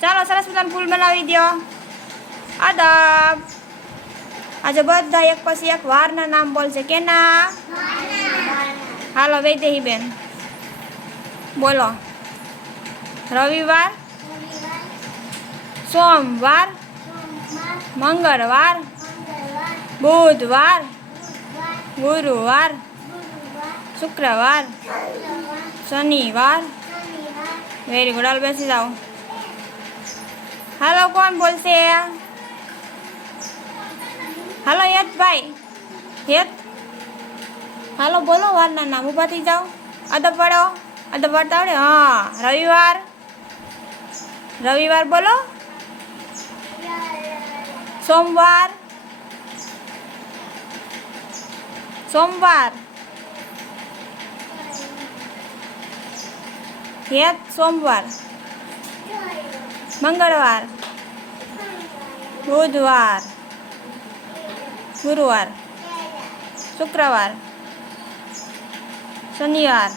ચાલો સરસ મજાનું ફૂલ બનાવી દો. અદબ. આજે બધા એક પછી એક વારના નામ બોલશે. કેના? હાલો વૈદેહી બેન બોલો. રવિવાર, સોમવાર, મંગળવાર, બુધવાર, ગુરુવાર, શુક્રવાર, શનિવાર. Very good. હાલ બેસી જાઓ. હાલો કોણ બોલશે? હાલો યતભાઈ. યત હાલો બોલો વારના નામ. ઊભા થઈ જાઓ. અદબ વાળો. અદબ વાળતા આવડે? હા. રવિવાર. રવિવાર બોલો. સોમવાર. સોમવાર. યત સોમવાર. મંગળવાર, બુધવાર, ગુરુવાર, શુક્રવાર, શનિવાર,